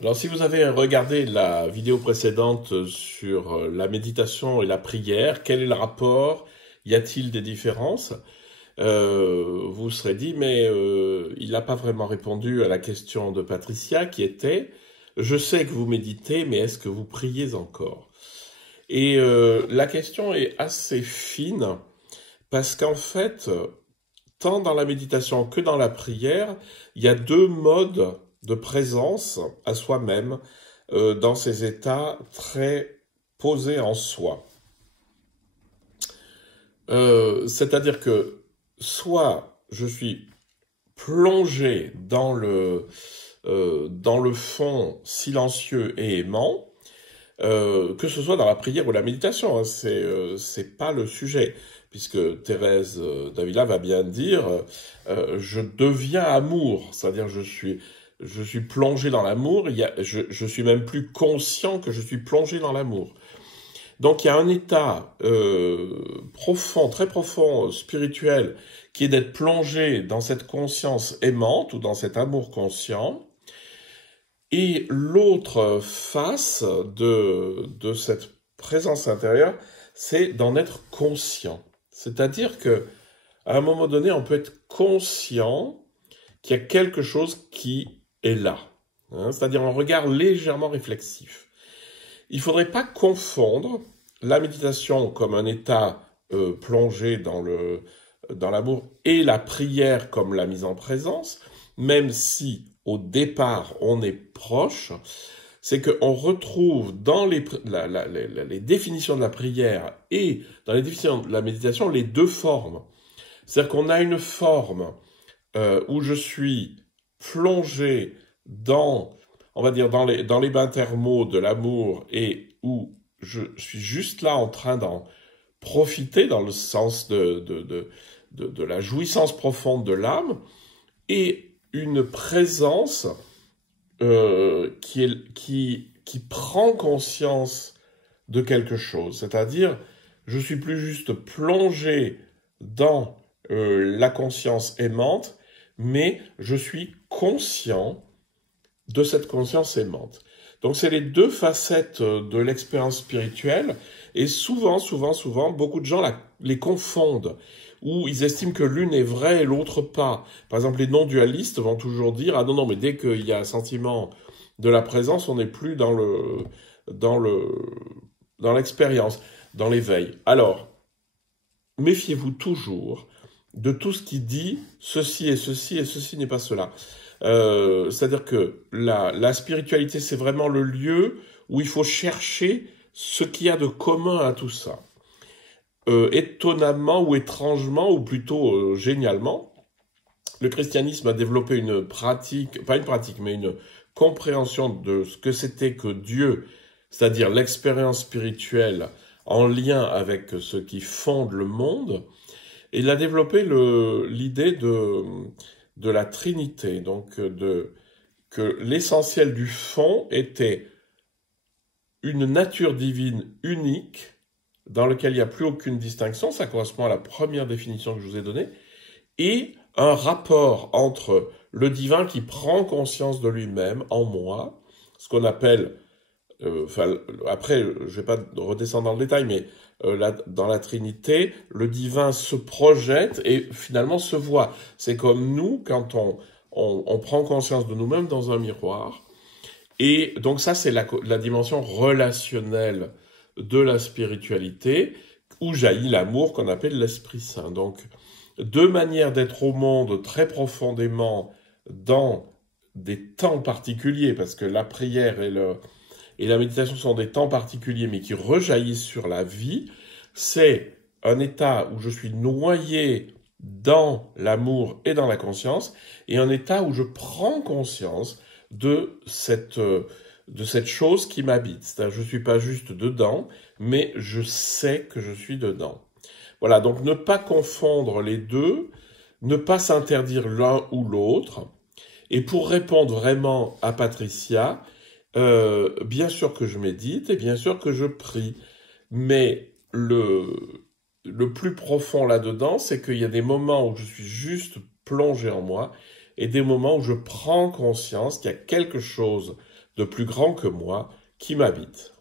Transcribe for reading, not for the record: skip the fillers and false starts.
Alors, si vous avez regardé la vidéo précédente sur la méditation et la prière, quel est le rapport? Y a-t-il des différences? Vous vous serez dit, mais il n'a pas vraiment répondu à la question de Patricia qui était, je sais que vous méditez, mais est-ce que vous priez encore? Et la question est assez fine parce qu'en fait, tant dans la méditation que dans la prière, il y a deux modes de présence à soi-même dans ces états très posés en soi. C'est-à-dire que soit je suis plongé dans le fond silencieux et aimant, que ce soit dans la prière ou la méditation, hein, c'est pas le sujet, puisque Thérèse d'Avila va bien dire je deviens amour, c'est-à-dire je suis plongé dans l'amour, je suis même plus conscient que je suis plongé dans l'amour. Donc il y a un état profond, très profond, spirituel, qui est d'être plongé dans cette conscience aimante ou dans cet amour conscient. Et l'autre face de cette présence intérieure, c'est d'en être conscient. C'est-à-dire que à un moment donné, on peut être conscient qu'il y a quelque chose qui est là. Hein, c'est-à-dire un regard légèrement réflexif. Il ne faudrait pas confondre la méditation comme un état plongé dans l'amour et la prière comme la mise en présence, même si au départ on est proche, c'est qu'on retrouve dans les définitions de la prière et dans les définitions de la méditation les deux formes. C'est-à-dire qu'on a une forme où je suis plongé dans, on va dire, dans les bains thermaux de l'amour et où je suis juste là en train d'en profiter dans le sens de la jouissance profonde de l'âme et une présence qui prend conscience de quelque chose. C'est-à-dire, je suis plus juste plongé dans la conscience aimante, mais je suis conscient de cette conscience aimante. Donc c'est les deux facettes de l'expérience spirituelle et souvent, beaucoup de gens les confondent ou ils estiment que l'une est vraie et l'autre pas. Par exemple, les non-dualistes vont toujours dire ah non, mais dès qu'il y a un sentiment de la présence, on n'est plus dans le dans l'expérience, dans l'éveil. Alors, méfiez-vous toujours de tout ce qui dit ceci et ceci et ceci n'est pas cela. C'est-à-dire que la spiritualité, c'est vraiment le lieu où il faut chercher ce qu'il y a de commun à tout ça. Étonnamment ou étrangement, ou plutôt génialement, le christianisme a développé une pratique, pas une pratique, mais une compréhension de ce que c'était que Dieu, c'est-à-dire l'expérience spirituelle en lien avec ce qui fonde le monde, et il a développé l'idée de la Trinité, donc que l'essentiel du fond était une nature divine unique dans lequel il n'y a plus aucune distinction, ça correspond à la première définition que je vous ai donnée, et un rapport entre le divin qui prend conscience de lui-même en moi, ce qu'on appelle, après je ne vais pas redescendre dans le détail, mais dans la Trinité, le divin se projette et finalement se voit. C'est comme nous quand on prend conscience de nous-mêmes dans un miroir. Et donc ça, c'est la dimension relationnelle de la spiritualité, où jaillit l'amour qu'on appelle l'Esprit Saint. Donc, deux manières d'être au monde très profondément dans des temps particuliers, parce que la prière et la méditation sont des temps particuliers, mais qui rejaillissent sur la vie, c'est un état où je suis noyé dans l'amour et dans la conscience, et un état où je prends conscience de cette chose qui m'habite. C'est-à-dire, je ne suis pas juste dedans, mais je sais que je suis dedans. Voilà, donc ne pas confondre les deux, ne pas s'interdire l'un ou l'autre. Et pour répondre vraiment à Patricia, bien sûr que je médite et bien sûr que je prie, mais le plus profond là-dedans, c'est qu'il y a des moments où je suis juste plongé en moi et des moments où je prends conscience qu'il y a quelque chose de plus grand que moi qui m'habite.